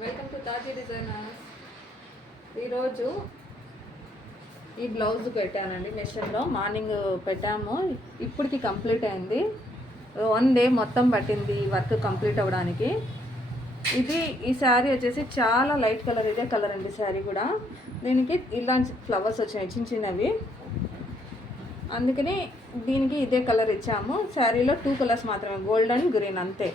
Welcome to తాజీ designers. ఈరోజు ఈ blouse పెట్టానండి మెషిన్లో. మార్నింగ్ పెట్టాము, ఇప్పటికి కంప్లీట్ అయింది. 1 డే మొత్తం పట్టింది వర్క్ కంప్లీట్ అవ్వడానికి. ఈ శారీ వచ్చేసి చాలా లైట్ కలర్, ఇదే కలర్ అండి శారీ కూడా. దీనికి ఇలాంటి ఫ్లవర్స్ వచ్చాయి చిన్న చిన్నవి, అందుకని దీనికి ఇదే కలర్ ఇచ్చాము. శారీలో 2 కలర్స్ మాత్రమే, గోల్డ్ అండ్ గ్రీన్ అంతే.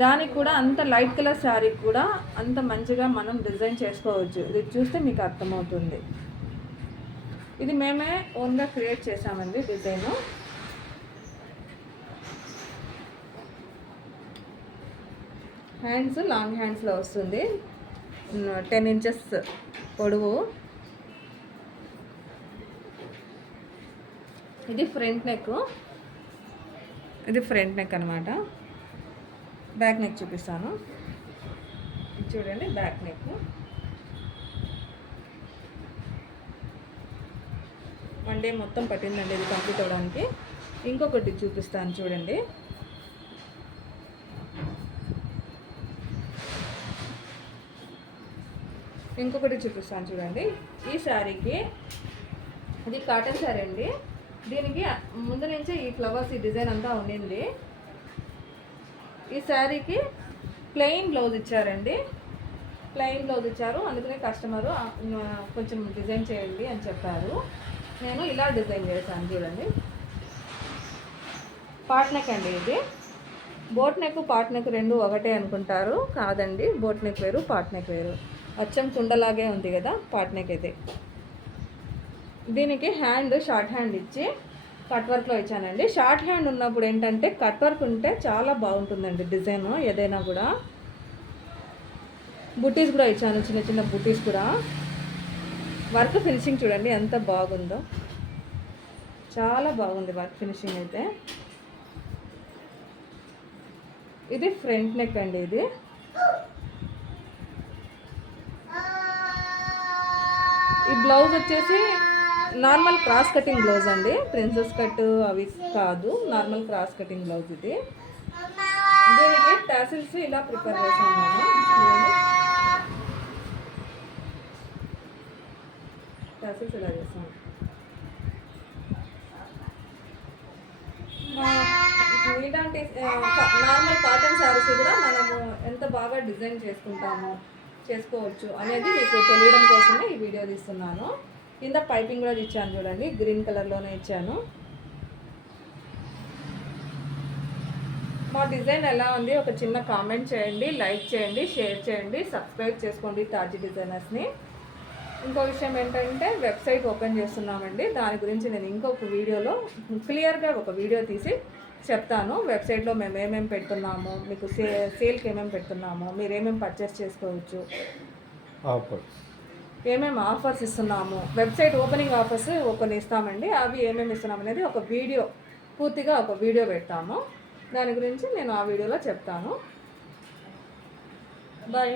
దానికి కూడా అంత లైట్ కలర్ శారీకి కూడా అంత మంచిగా మనం డిజైన్ చేసుకోవచ్చు. ఇది చూస్తే మీకు అర్థమవుతుంది. ఇది మేమే ఓన్గా క్రియేట్ చేసామండి డిజైను. హ్యాండ్స్ లాంగ్ హ్యాండ్స్లో వస్తుంది, 10 ఇంచెస్ పొడవు. ఇది ఫ్రంట్ నెక్ అనమాట. బ్యాక్ నెక్ చూపిస్తాను, చూడండి. బ్యాక్ నెక్ 1 డే మొత్తం పట్టిందండి ఇది కంప్లీట్ అవ్వడానికి. ఇంకొకటి చూపిస్తాను చూడండి. ఈ శారీకి, ఇది కాటన్ శారీ అండి. దీనికి ముందు నుంచే ఈ ఫ్లవర్స్, ఈ డిజైన్ అంతా ఉండింది. ఈ శారీకి ప్లెయిన్ బ్లౌజ్ ఇచ్చారండి. అందుకనే కస్టమరు కొంచెం డిజైన్ చేయండి అని చెప్పారు. నేను ఇలా డిజైన్ చేశాను చూడండి. పాట్ నెక్ అండి ఇది. బోట్ నెక్, పాట్ నెక్ రెండు ఒకటే అనుకుంటారు, కాదండి. బోట్ నెక్ వేరు, పాట్ నెక్ వేరు. అచ్చం కుండలాగే ఉంది కదా పాట్ నెక్ అయితే. దీనికి హ్యాండ్ షార్ట్ హ్యాండ్ ఇచ్చి కట్ వర్క్లో ఇచ్చానండి. షార్ట్ హ్యాండ్ ఉన్నప్పుడు ఏంటంటే కట్ వర్క్ ఉంటే చాలా బాగుంటుందండి డిజైన్ ఏదైనా కూడా. బుటీస్ కూడా ఇచ్చాను, చిన్న చిన్న బుటీస్ కూడా. వర్క్ ఫినిషింగ్ చూడండి ఎంత బాగుందో, చాలా బాగుంది వర్క్ ఫినిషింగ్ అయితే. ఇది ఫ్రంట్ నెక్ అండి. ఇది ఈ బ్లౌజ్ వచ్చేసి నార్మల్ క్రాస్ కటింగ్ బ్లౌజ్ అండి, ప్రిన్సెస్ కట్ అవి కాదు, నార్మల్ క్రాస్ కటింగ్ బ్లౌజ్ ఇది. దీనికి టాసిల్స్ ఇలా ప్రిపేర్ చేశాను నేను. టాసిల్స్ ఇలా చేశాను. ఇలాంటి నార్మల్ కాటన్ శారీస్ కూడా మనము ఎంత బాగా డిజైన్ చేసుకోవచ్చు అనేది మీకు తెలియడం కోసమే ఈ వీడియో తీస్తున్నాను. కింద పైపింగ్ కూడా ఇచ్చాను చూడండి, గ్రీన్ కలర్లోనే ఇచ్చాను. మా డిజైన్ ఎలా ఉంది ఒక చిన్న కామెంట్ చేయండి, లైక్ చేయండి, షేర్ చేయండి, సబ్స్క్రైబ్ చేసుకోండి తాజీ డిజైనర్స్ని. ఇంకో విషయం ఏంటంటే వెబ్సైట్ ఓపెన్ చేస్తున్నామండి. దాని గురించి నేను ఇంకొక వీడియోలో క్లియర్గా ఒక వీడియో తీసి చెప్తాను. వెబ్సైట్లో మేము ఏమేమి పెడుతున్నాము, మీకు సేల్కి ఏమేమి పెడుతున్నాము, మీరు ఏమేమి పర్చేస్ చేసుకోవచ్చు, ఏమేమి ఆఫర్స్ ఇస్తున్నాము, వెబ్సైట్ ఓపెనింగ్ ఆఫర్స్ కొన్ని ఇస్తామండి. అవి ఏమేమి ఇస్తున్నాం అనేది పూర్తిగా ఒక వీడియో పెడతాము. దాని గురించి నేను ఆ వీడియోలో చెప్తాను. బాయ్.